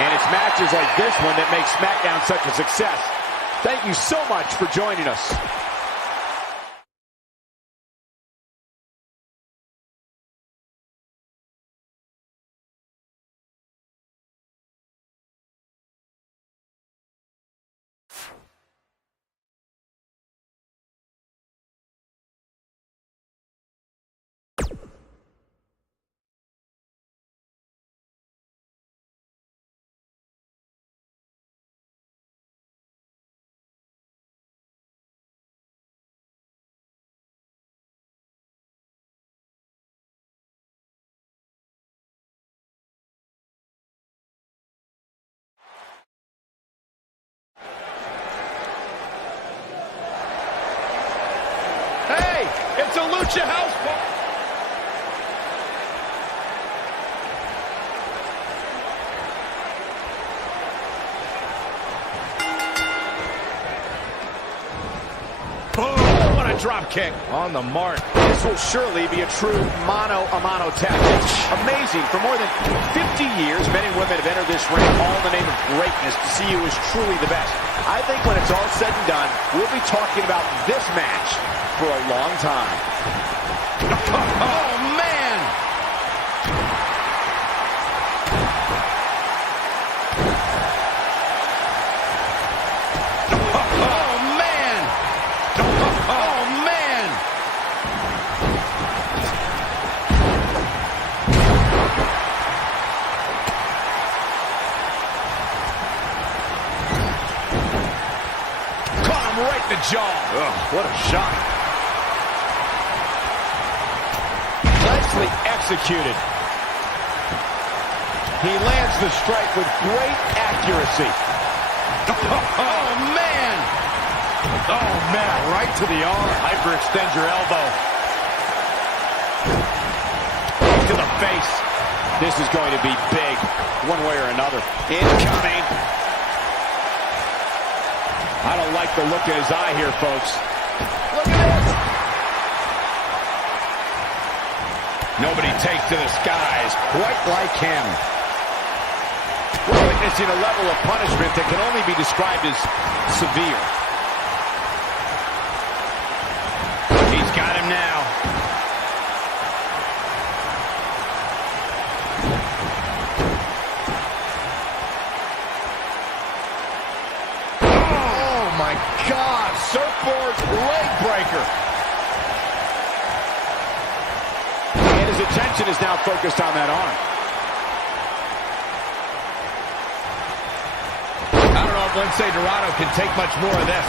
And it's matches like this one that make SmackDown such a success. Thank you so much for joining us. Hey, it's a Lucha House Party. Boom, what a drop kick. On the mark. This will surely be a true mano-a-mano tactic. Amazing. For more than 50 years, men and women have entered this ring all in the name of greatness to see who is truly the best. I think when it's all said and done, we'll be talking about this match for a long time. Oh, man! Oh, man! Oh, man! Caught him right in the jaw. Ugh, what a shot. Nicely executed. He lands the strike with great accuracy. Oh, man! Oh, man, right to the arm. Hyperextend your elbow. To the face. This is going to be big, one way or another. Incoming. I don't like the look in his eye here, folks. Look at this. Nobody takes to the skies quite like him. We're witnessing a level of punishment that can only be described as severe. He's got him now. Oh, my God. Surfboard leg breaker. His attention is now focused on that arm. I don't know if Lince Dorado can take much more of this.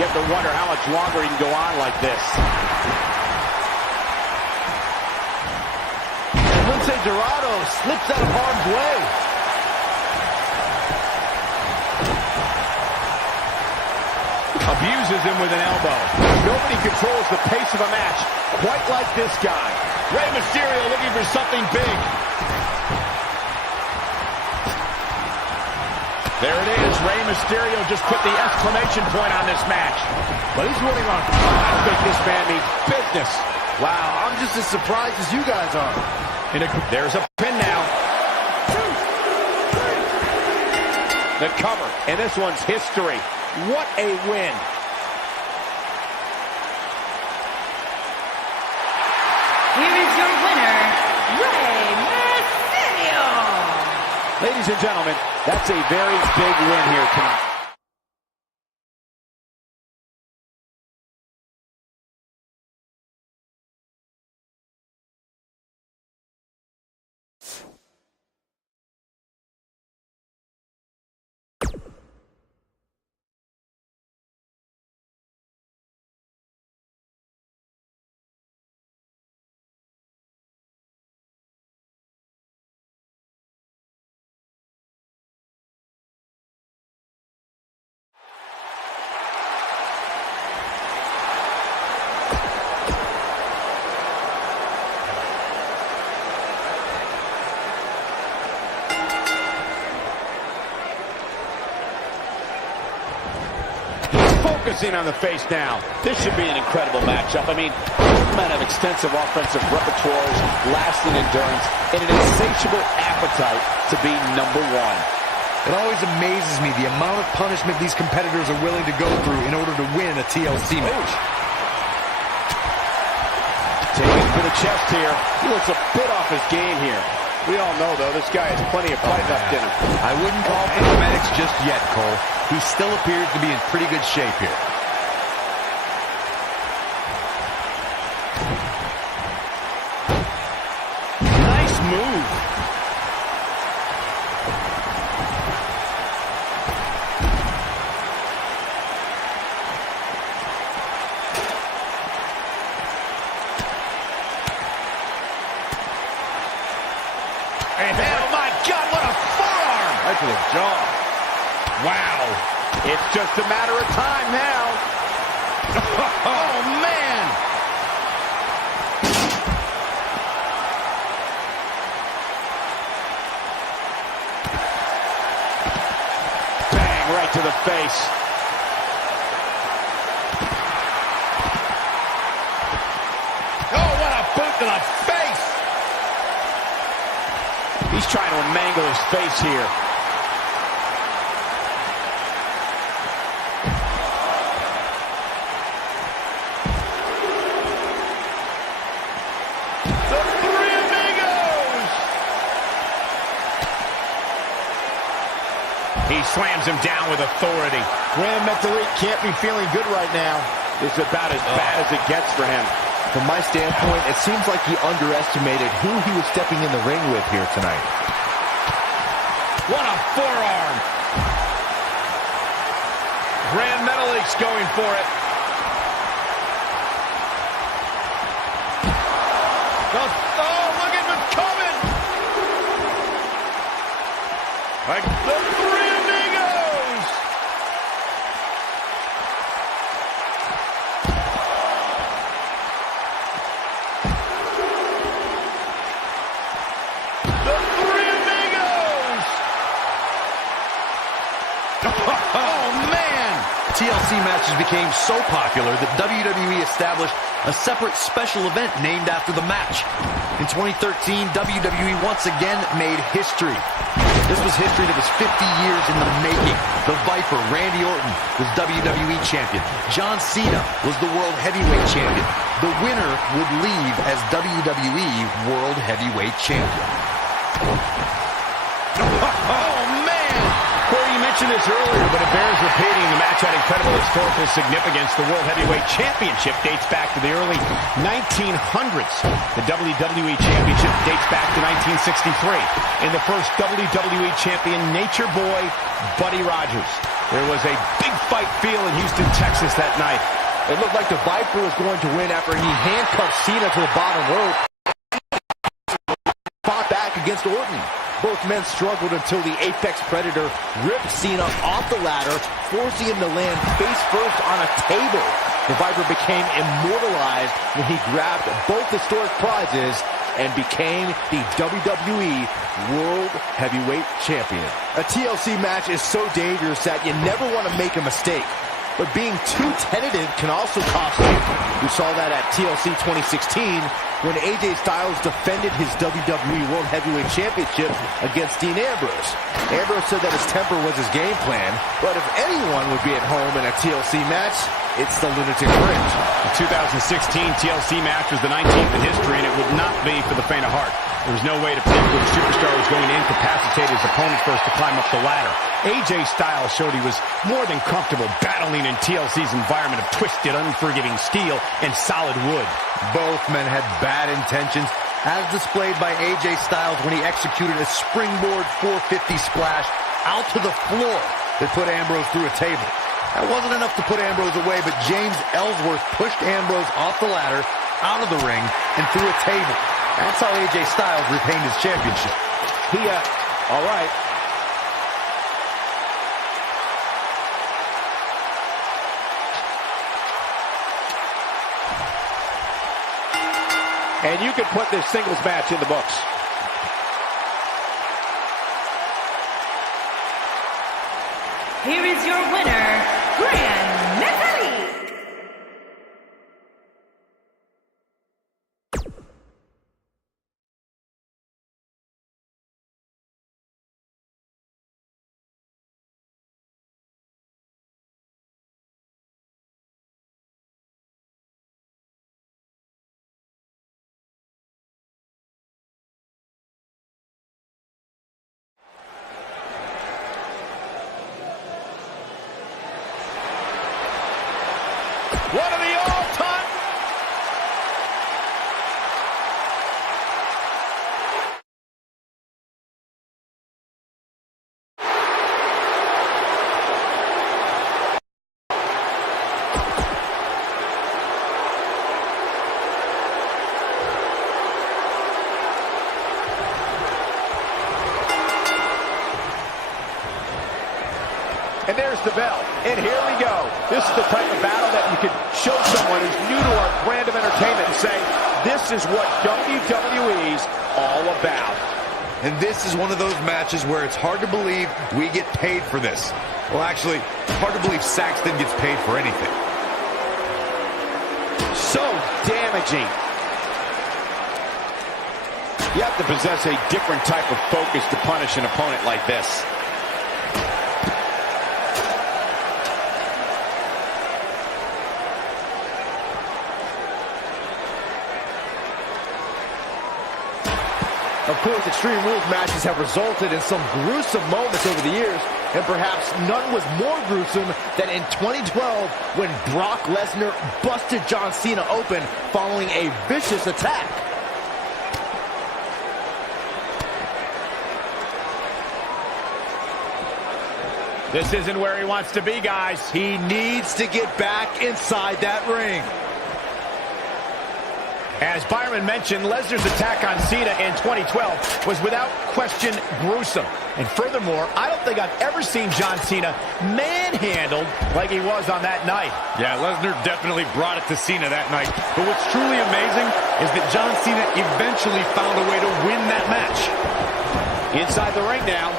You have to wonder how much longer he can go on like this. And Lince Dorado slips out of harm's way. Abuses him with an elbow. Nobody controls the pace of a match quite like this guy. Rey Mysterio looking for something big. There it is. Rey Mysterio just put the exclamation point on this match. But he's running on. I think this man means business. Wow, I'm just as surprised as you guys are. There's a pin now. 2, 3. The cover. And this one's history. What a win. Here is your winner, Rey Mysterio. Ladies and gentlemen, that's a very big win here tonight. Focusing on the face now. This should be an incredible matchup. I mean, both men have extensive offensive repertoires, lasting endurance, and an insatiable appetite to be number one. It always amazes me the amount of punishment these competitors are willing to go through in order to win a TLC match. Taking for the chest here. He looks a bit off his game here. We all know, though, this guy has plenty of fight left in him. I wouldn't call for the medics just yet, Cole. He still appears to be in pretty good shape here. Nice move. Oh, my God, what a forearm! Right to the jaw. Wow. It's just a matter of time now. Oh, man. Bang, right to the face. Oh, what a boot to the face. He's trying to mangle his face here. The Three Amigos! He slams him down with authority. Graham Metalik can't be feeling good right now. This is about as bad as it gets for him. From my standpoint, it seems like he underestimated who he was stepping in the ring with here tonight. What a forearm! Graham Metalik's going for it. Oh, look at him coming! Like the Three Amigos! The Three Amigos! Oh, man! TLC matches became so popular that WWE established a separate special event named after the match. In 2013, WWE once again made history. This was history that was 50 years in the making. The Viper, Randy Orton, was WWE Champion. John Cena was the World Heavyweight Champion. The winner would leave as WWE World Heavyweight Champion. Oh, man! Corey, you mentioned this earlier, but it bears repeating. The match had incredible historical significance. The World Heavyweight Championship dates back to the early 1900s. The WWE Championship dates back to 1963. In the first WWE Champion, Nature Boy, Buddy Rogers. There was a big fight feel in Houston, Texas that night. It looked like the Viper was going to win after he handcuffed Cena to the bottom rope. Fought back against Orton. Both men struggled until the Apex Predator ripped Cena off the ladder, forcing him to land face first on a table. The Viper became immortalized when he grabbed both historic prizes and became the WWE World Heavyweight Champion. A TLC match is so dangerous that you never want to make a mistake. But being too tentative can also cost you. We saw that at TLC 2016 when AJ Styles defended his WWE World Heavyweight Championship against Dean Ambrose. Ambrose said that his temper was his game plan, but if anyone would be at home in a TLC match, it's the Lunatic Fringe. The 2016 TLC match was the 19th in history, and it would not be for the faint of heart. There was no way to predict which superstar was going to incapacitate his opponent first to climb up the ladder. AJ Styles showed he was more than comfortable battling in TLC's environment of twisted, unforgiving steel and solid wood. Both men had bad intentions, as displayed by AJ Styles when he executed a springboard 450 splash out to the floor that put Ambrose through a table. That wasn't enough to put Ambrose away, but James Ellsworth pushed Ambrose off the ladder, out of the ring, and through a table. That's how AJ Styles retained his championship. All right. And you can put this singles match in the books. Here is your winner, Graham Metalik. One of the all-time. And there's the bell. And here we go. This is the type of battle that you can show someone who's new to our brand of entertainment and say, this is what WWE's all about. And this is one of those matches where it's hard to believe we get paid for this. Well, actually, it's hard to believe Saxton gets paid for anything. So damaging. You have to possess a different type of focus to punish an opponent like this. Of course, Extreme Rules matches have resulted in some gruesome moments over the years, and perhaps none was more gruesome than in 2012 when Brock Lesnar busted John Cena open following a vicious attack. This isn't where he wants to be, guys. He needs to get back inside that ring. As Byron mentioned, Lesnar's attack on Cena in 2012 was without question gruesome. And furthermore, I don't think I've ever seen John Cena manhandled like he was on that night. Yeah, Lesnar definitely brought it to Cena that night. But what's truly amazing is that John Cena eventually found a way to win that match. Inside the ring now.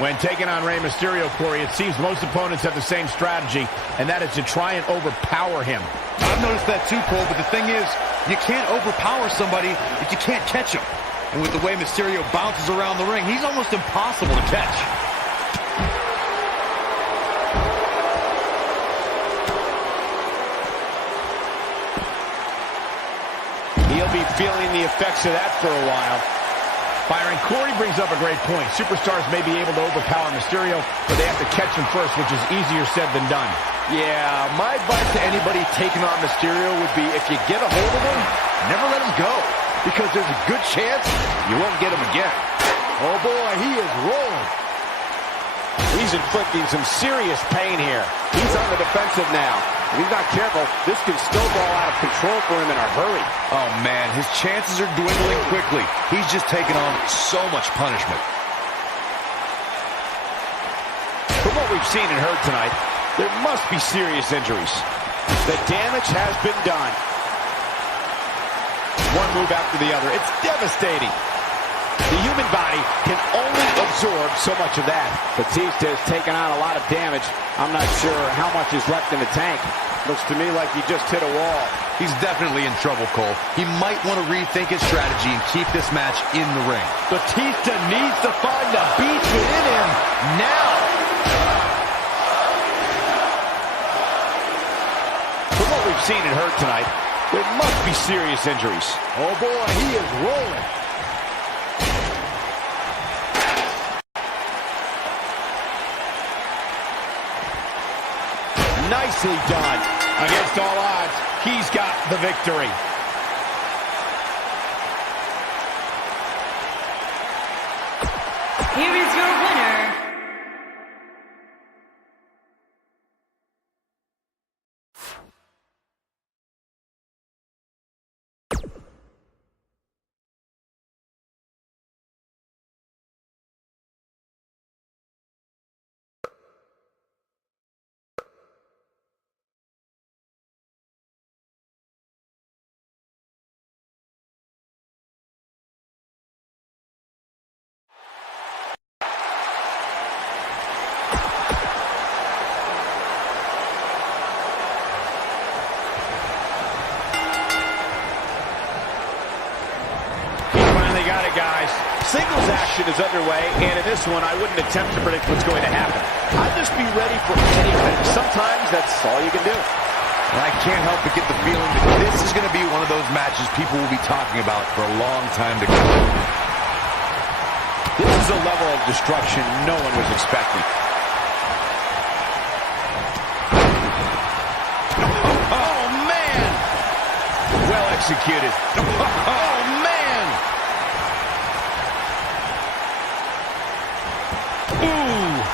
When taking on Rey Mysterio, Corey, it seems most opponents have the same strategy, and that is to try and overpower him. I've noticed that too, Cole, but the thing is, you can't overpower somebody if you can't catch him. And with the way Mysterio bounces around the ring, he's almost impossible to catch. He'll be feeling the effects of that for a while. Byron, Corey brings up a great point. Superstars may be able to overpower Mysterio, but they have to catch him first, which is easier said than done. Yeah, my advice to anybody taking on Mysterio would be if you get a hold of him, never let him go, because there's a good chance you won't get him again. Oh boy, he is rolling. He's inflicting some serious pain here. He's on the defensive now. If he's not careful, this can snowball out of control for him in a hurry. Oh man, his chances are dwindling quickly. He's just taken on so much punishment. From what we've seen and heard tonight, there must be serious injuries. The damage has been done. One move after the other. It's devastating. The human body can only absorb so much of that. Batista has taken on a lot of damage. I'm not sure how much is left in the tank. Looks to me like he just hit a wall. He's definitely in trouble, Cole. He might want to rethink his strategy and keep this match in the ring. Batista needs to find the beast within him now. From what we've seen and heard tonight, there must be serious injuries. Oh boy, he is rolling. Nicely done. Against all odds, he's got the victory. Here is your winner, guys. Singles action is underway, and in this one, I wouldn't attempt to predict what's going to happen. I'd just be ready for anything. Sometimes that's all you can do. And I can't help but get the feeling that this is going to be one of those matches people will be talking about for a long time to come. This is a level of destruction no one was expecting. Oh, man! Well executed. Oh, man! Ooh!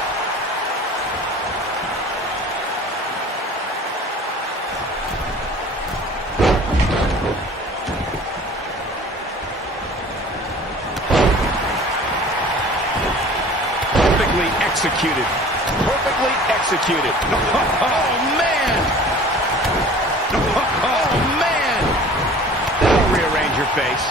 Perfectly executed. Perfectly executed. Oh, man! Oh, man! That'll rearrange your face.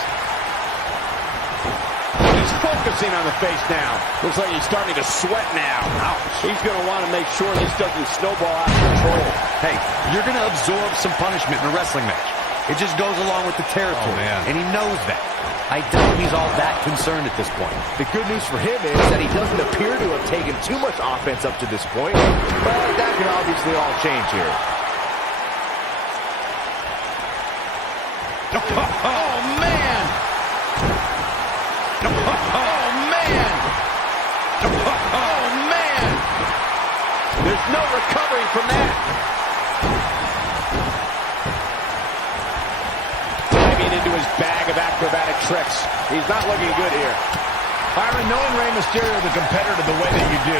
He's focusing on the face now. Looks like he's starting to sweat now. Ouch. He's going to want to make sure this doesn't snowball out of control. Hey, you're going to absorb some punishment in a wrestling match. It just goes along with the territory, and he knows that. I doubt he's all that concerned at this point. The good news for him is that he doesn't appear to have taken too much offense up to this point, but that can obviously all change here. Oh, man! Oh, man! Oh, man! There's no recovering from that. Diving into his bag of acrobatic tricks. He's not looking good here. Byron, knowing Rey Mysterio the competitor the way that you do,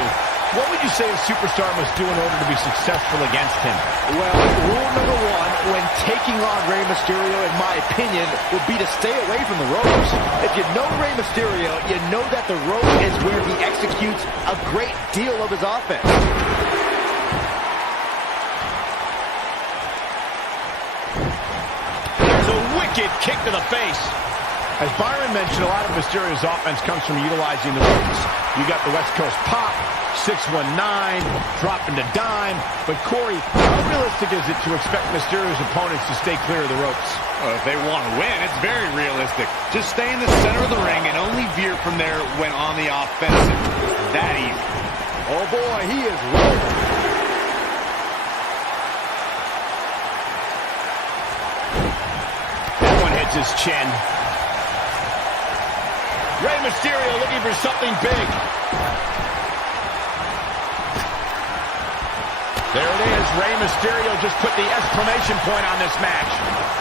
what would you say a superstar must do in order to be successful against him? Well, rule number one when taking on Rey Mysterio, in my opinion, would be to stay away from the ropes. If you know Rey Mysterio, you know that the rope is where he executes a great deal of his offense. There's a wicked kick to the face. As Byron mentioned, a lot of Mysterio's offense comes from utilizing the ropes. You got the West Coast pop, 619, dropping to dime. But Corey, how realistic is it to expect Mysterio's opponents to stay clear of the ropes? Well, if they want to win, it's very realistic. Just stay in the center of the ring and only veer from there when on the offensive. It's that easy. Oh boy, he is rolling. That one hits his chin. Rey Mysterio looking for something big. There it is. Rey Mysterio just put the exclamation point on this match.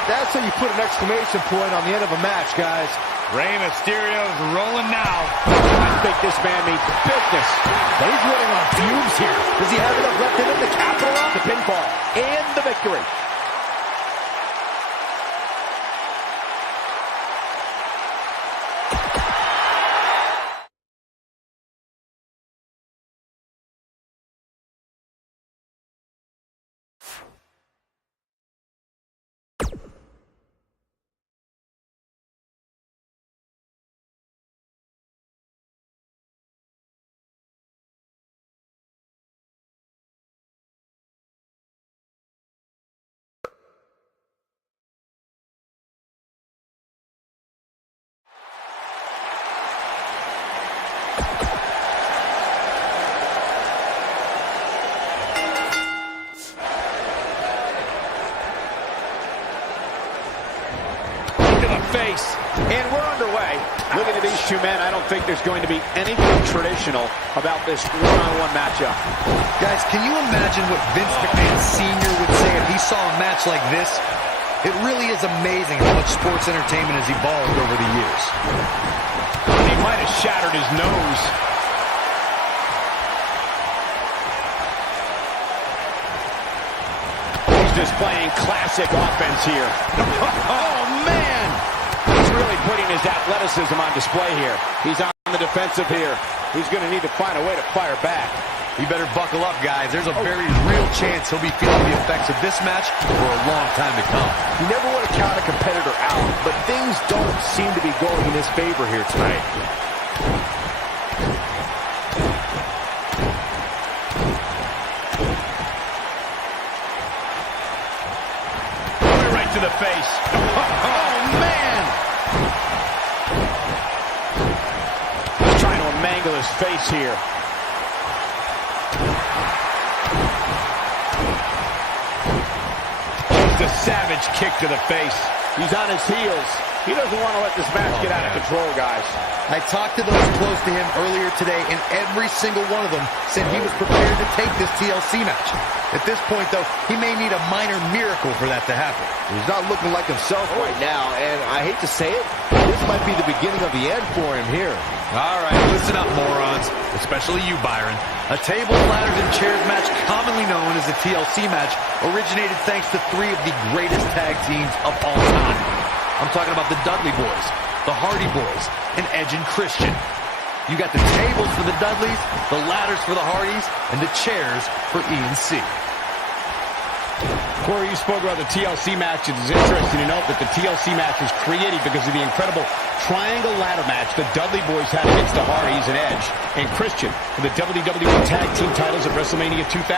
That's how you put an exclamation point on the end of a match, guys. Rey Mysterio's rolling now. I think this man means business. But he's running on fumes here. Does he have enough left in him to capitalize? The pinfall and the victory. Face. And we're underway. Looking at these two men, I don't think there's going to be anything traditional about this one-on-one matchup. Guys, can you imagine what Vince McMahon Sr. would say if he saw a match like this? It really is amazing how much sports entertainment has evolved over the years. He might have shattered his nose. He's displaying classic offense here. Oh, man! He's really putting his athleticism on display here. He's on the defensive here. He's going to need to find a way to fire back. You better buckle up, guys. There's a very real chance he'll be feeling the effects of this match for a long time to come. You never want to count a competitor out, but things don't seem to be going in his favor here tonight. Right to the face. Oh, man! He's trying to mangle his face here. a savage kick to the face. He's on his heels. He doesn't want to let this match get out of control, guys. I talked to those close to him earlier today, and every single one of them said he was prepared to take this TLC match. At this point, though, he may need a minor miracle for that to happen. He's not looking like himself right now, and I hate to say it, this might be the beginning of the end for him here. All right, listen up, morons, especially you, Byron. A tables, ladders, and chairs match, commonly known as the TLC match, originated thanks to three of the greatest tag teams of all time. I'm talking about the Dudley Boys, the Hardy Boys, and Edge and Christian. You got the tables for the Dudleys, the ladders for the Hardys, and the chairs for E&C. Corey, you spoke about the TLC match. It is interesting to note that the TLC match was created because of the incredible triangle ladder match the Dudley Boys had against the Hardys and Edge and Christian for the WWE Tag Team titles at WrestleMania 2000.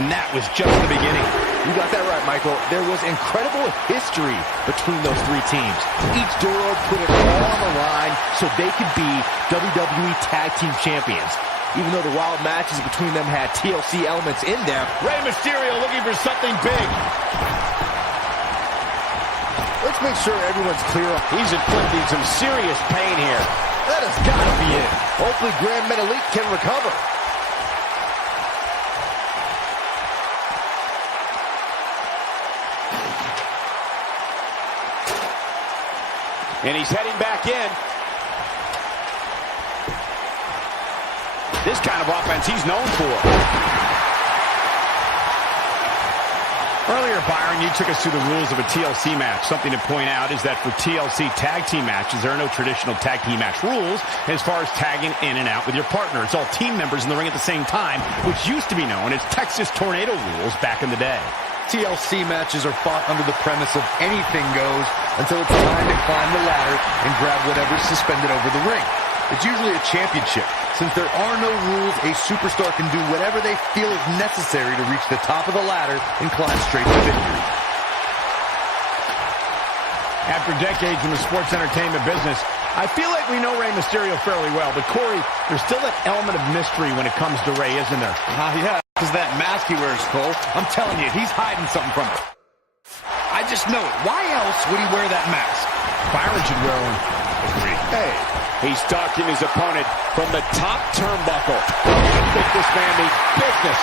And that was just the beginning. You got that right, Michael. There was incredible history between those three teams. Each duo put it all on the line so they could be WWE Tag Team Champions. Even though the wild matches between them had TLC elements in them. Rey Mysterio looking for something big. Let's make sure everyone's clear. He's inflicting some serious pain here. That has got to be it. Hopefully Grand Metalik can recover. And he's heading back in. This kind of offense he's known for. Earlier, Byron, you took us through the rules of a TLC match. Something to point out is that for TLC tag team matches, there are no traditional tag team match rules as far as tagging in and out with your partner. It's all team members in the ring at the same time, which used to be known as Texas Tornado rules back in the day. TLC matches are fought under the premise of anything goes until it's time to climb the ladder and grab whatever's suspended over the ring. It's usually a championship. Since there are no rules, a superstar can do whatever they feel is necessary to reach the top of the ladder and climb straight to victory. After decades in the sports entertainment business, I feel like we know Rey Mysterio fairly well. But Corey, there's still that element of mystery when it comes to Rey, isn't there? Yeah, because that mask he wears, Cole. I'm telling you, he's hiding something from us. I just know it. Why else would he wear that mask? Byron should wear one. Agreed. Hey, he's stalking his opponent from the top turnbuckle. I think this man means business.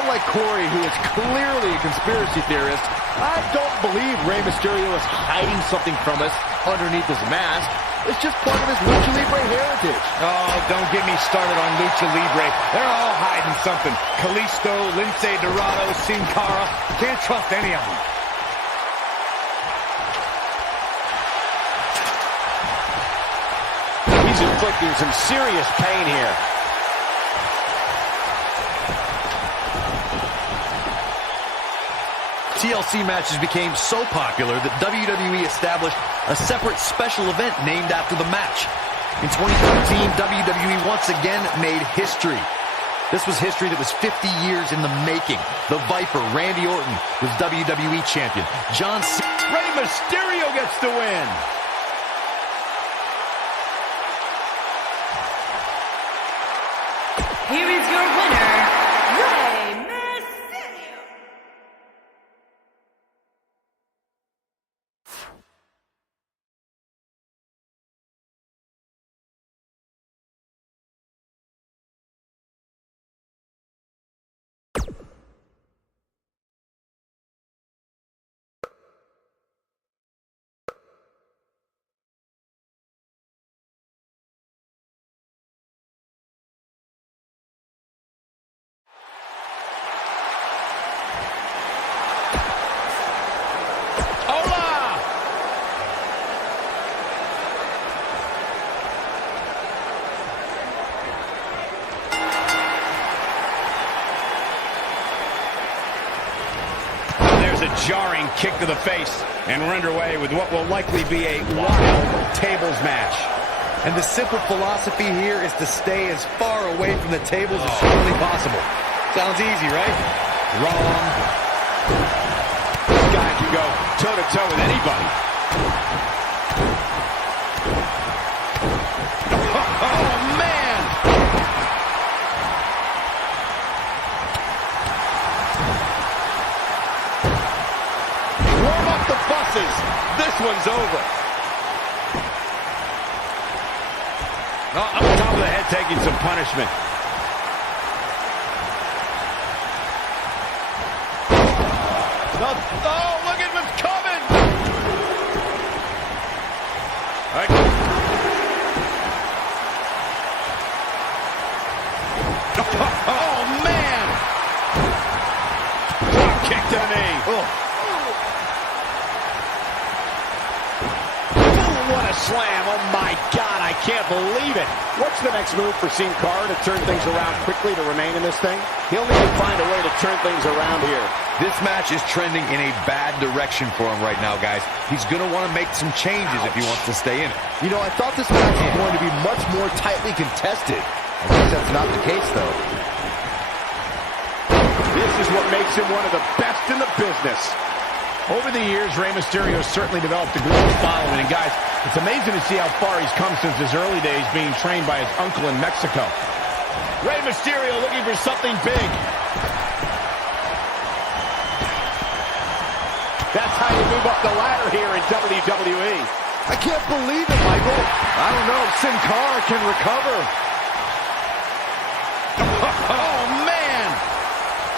Unlike Corey, who is clearly a conspiracy theorist, I don't believe Rey Mysterio is hiding something from us underneath his mask. It's just part of his Lucha Libre heritage. Oh, don't get me started on Lucha Libre. They're all hiding something. Kalisto, Lince Dorado, Sin Cara. Can't trust any of them. He's inflicting some serious pain here. TLC matches became so popular that WWE established a separate special event named after the match. In 2013, WWE once again made history. This was history that was 50 years in the making. The Viper, Randy Orton, was WWE champion. Rey Mysterio gets the win. Here is your winner, Rey Mysterio. Jarring kick to the face, and we're underway with what will likely be a wild tables match. And the simple philosophy here is to stay as far away from the tables as humanly possible. Sounds easy, right? Wrong. This guy can go toe-to-toe with anybody. Oh, man! is over. Oh, up the top of the head, taking some punishment. Oh, look at what's coming! Oh, man! Drop kick to the knee. Oh, what a slam. Oh, my God, I can't believe it. What's the next move for Sin Cara to turn things around quickly to remain in this thing? He'll need to find a way to turn things around here. This match is trending in a bad direction for him right now, guys. He's going to want to make some changes if he wants to stay in it. You know, I thought this match was going to be much more tightly contested. I guess that's not the case, though. This is what makes him one of the best in the business. Over the years, Rey Mysterio has certainly developed a global following. And guys, it's amazing to see how far he's come since his early days being trained by his uncle in Mexico. Rey Mysterio looking for something big. That's how you move up the ladder here in WWE. I can't believe it, Michael. I don't know if Sin Cara can recover. Oh, man!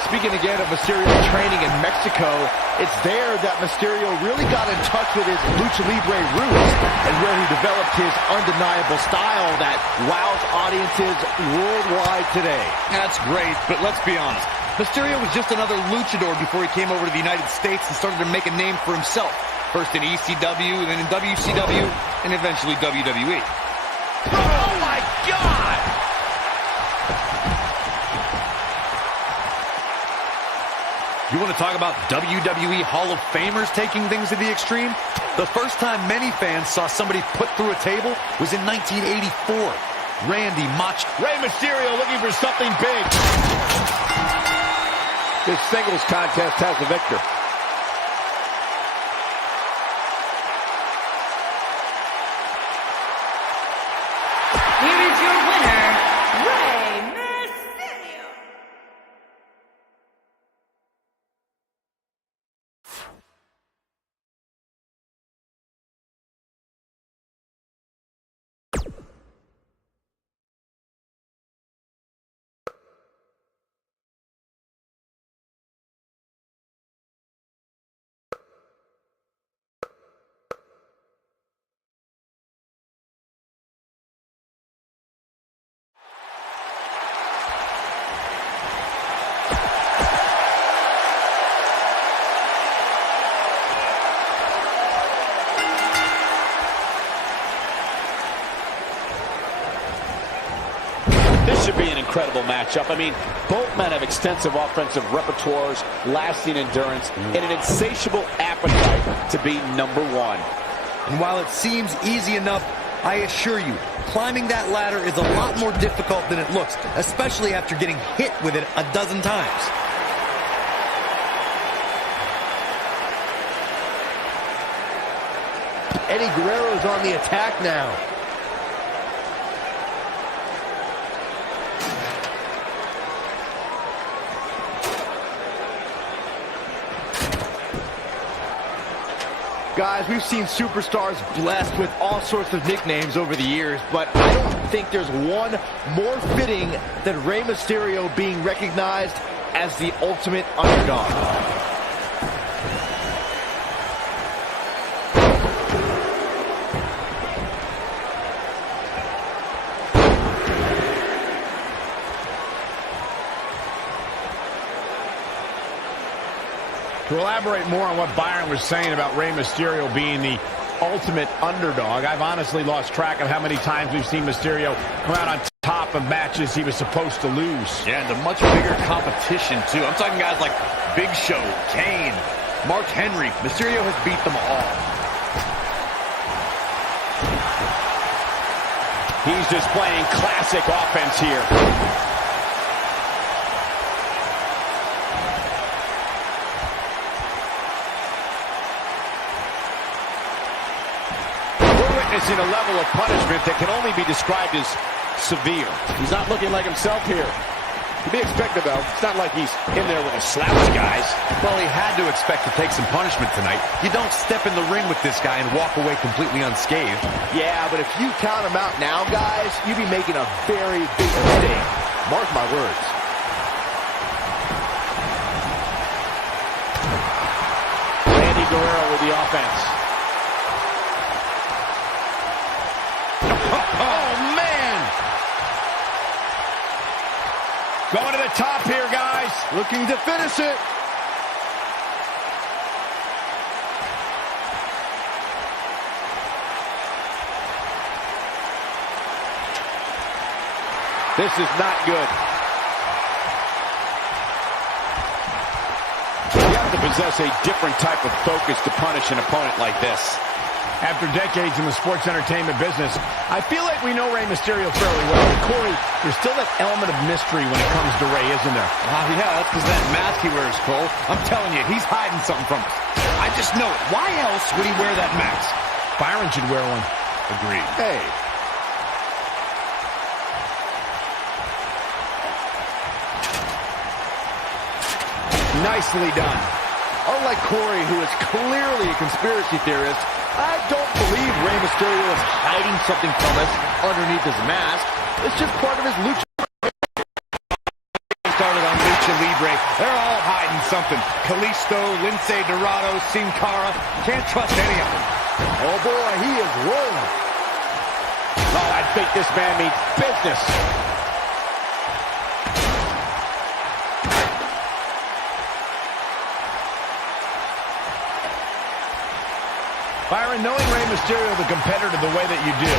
Speaking again of Mysterio training in Mexico, it's there that Mysterio really got in touch with his Lucha Libre roots and where he developed his undeniable style that wows audiences worldwide today. That's great, but let's be honest. Mysterio was just another luchador before he came over to the United States and started to make a name for himself. First in ECW, then in WCW, and eventually WWE. Oh, my God! You want to talk about WWE Hall of Famers taking things to the extreme? The first time many fans saw somebody put through a table was in 1984. Randy Macho. Rey Mysterio looking for something big. This singles contest has the victor. Here is your winner, Rey Mysterio. This should be an incredible matchup. I mean, both men have extensive offensive repertoires, lasting endurance, and an insatiable appetite to be number one. And while it seems easy enough, I assure you, climbing that ladder is a lot more difficult than it looks, especially after getting hit with it a dozen times. Eddie Guerrero's on the attack now. Guys, we've seen superstars blessed with all sorts of nicknames over the years, but I don't think there's one more fitting than Rey Mysterio being recognized as the ultimate underdog. To elaborate more on what Byron was saying about Rey Mysterio being the ultimate underdog, I've honestly lost track of how many times we've seen Mysterio come out on top of matches he was supposed to lose. Yeah, and a much bigger competition, too. I'm talking guys like Big Show, Kane, Mark Henry. Mysterio has beat them all. He's displaying classic offense here. Witnessing a level of punishment that can only be described as severe. He's not looking like himself here. To be expected, though. It's not like he's in there with a slouch, guys. Well, he had to expect to take some punishment tonight. You don't step in the ring with this guy and walk away completely unscathed. Yeah, but if you count him out now, guys, you'd be making a very big mistake. Mark my words. Andy Guerrero with the offense. Oh, man! Going to the top here, guys. Looking to finish it. This is not good. You have to possess a different type of focus to punish an opponent like this. After decades in the sports entertainment business, I feel like we know Rey Mysterio fairly well. But Corey, there's still that element of mystery when it comes to Rey, isn't there? Yeah, that's because that mask he wears, Cole. I'm telling you, he's hiding something from us. I just know it. Why else would he wear that mask? Byron should wear one. Agreed. Hey. Nicely done. Unlike Corey, who is clearly a conspiracy theorist, I don't believe Rey Mysterio is hiding something from us underneath his mask. It's just part of his lucha. Started on Lucha Libre. They're all hiding something. Kalisto, Lince Dorado, Sin Cara. Can't trust any of them. Oh boy, he is rolling. Oh, I think this man means business. Byron, knowing Rey Mysterio, the competitor, the way that you do,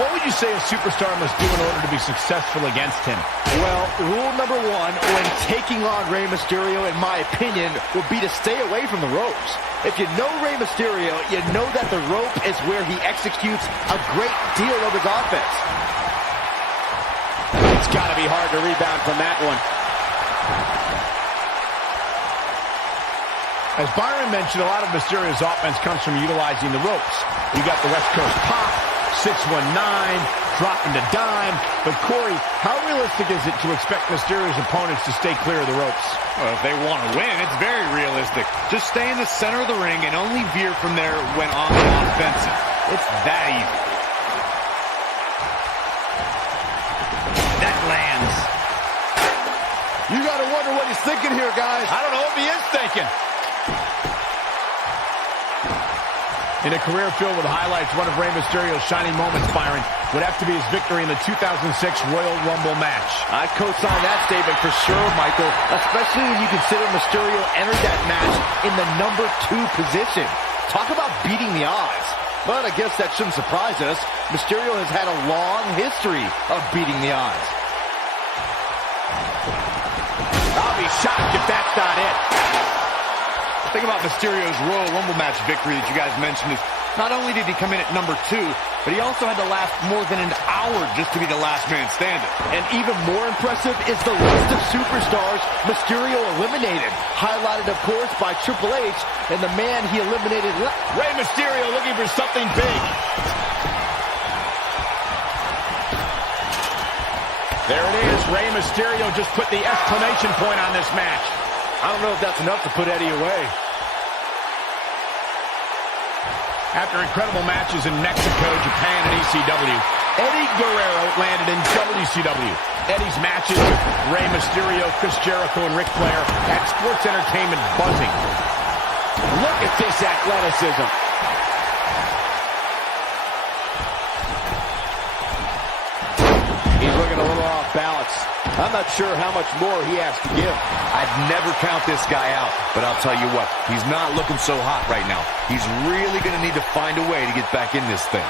what would you say a superstar must do in order to be successful against him? Well, rule number one when taking on Rey Mysterio, in my opinion, would be to stay away from the ropes. If you know Rey Mysterio, you know that the rope is where he executes a great deal of his offense. It's got to be hard to rebound from that one. As Byron mentioned, a lot of Mysterio's offense comes from utilizing the ropes. You got the West Coast pop, 619, dropping to dime. But Corey, how realistic is it to expect Mysterio's opponents to stay clear of the ropes? Well, if they want to win, it's very realistic. Just stay in the center of the ring and only veer from there when on the offensive. It's that easy. That lands. You got to wonder what he's thinking here, guys. I don't know if he is thinking. In a career filled with highlights, one of Rey Mysterio's shining moments, Byron, would have to be his victory in the 2006 Royal Rumble match. I co-sign that statement for sure, Michael, especially when you consider Mysterio entered that match in the number 2 position. Talk about beating the odds. But I guess that shouldn't surprise us. Mysterio has had a long history of beating the odds. I'll be shocked if that's not it. The thing about Mysterio's Royal Rumble match victory that you guys mentioned is not only did he come in at number 2, but he also had to last more than an hour just to be the last man standing. And even more impressive is the list of superstars Mysterio eliminated, highlighted, of course, by Triple H and the man he eliminated. Rey Mysterio looking for something big. There it is. Rey Mysterio just put the exclamation point on this match. I don't know if that's enough to put Eddie away. After incredible matches in Mexico, Japan, and ECW, Eddie Guerrero landed in WCW. Eddie's matches with Rey Mysterio, Chris Jericho, and Ric Flair had sports entertainment buzzing. Look at this athleticism. He's looking a little off balance. I'm not sure how much more he has to give. I'd never count this guy out, but I'll tell you what, he's not looking so hot right now. He's really going to need to find a way to get back in this thing.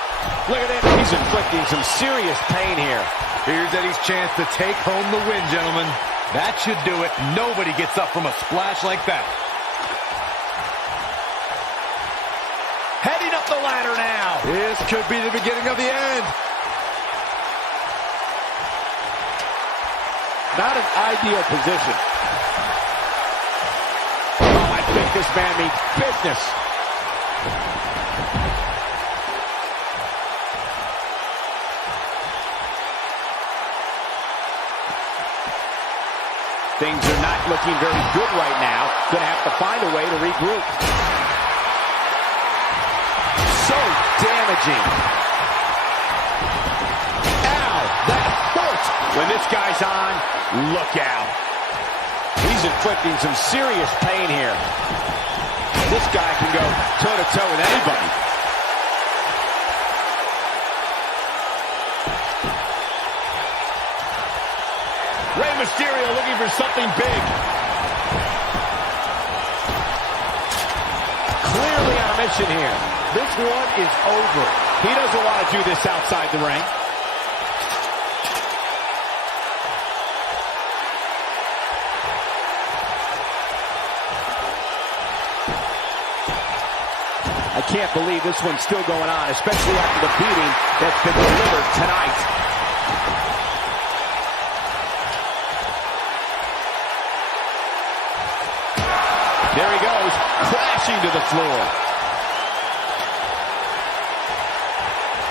Look at him. He's inflicting some serious pain here. Here's Eddie's chance to take home the win, gentlemen. That should do it. Nobody gets up from a splash like that. Heading up the ladder now. This could be the beginning of the end. Not an ideal position. Oh, I think this man means business. Things are not looking very good right now. Going to have to find a way to regroup. So damaging. Ow, that hurt. When this guy's on, look out. He's inflicting some serious pain here. This guy can go toe-to-toe with anybody. Rey Mysterio looking for something big. Clearly on a mission here. This one is over. He doesn't want to do this outside the ring. I can't believe this one's still going on, especially after the beating that's been delivered tonight. There he goes, crashing to the floor.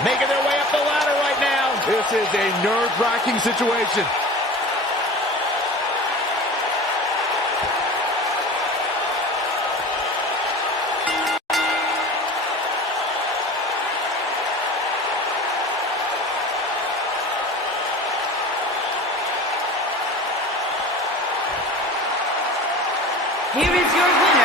Making their way up the ladder right now. This is a nerve-wracking situation. Here is your winner,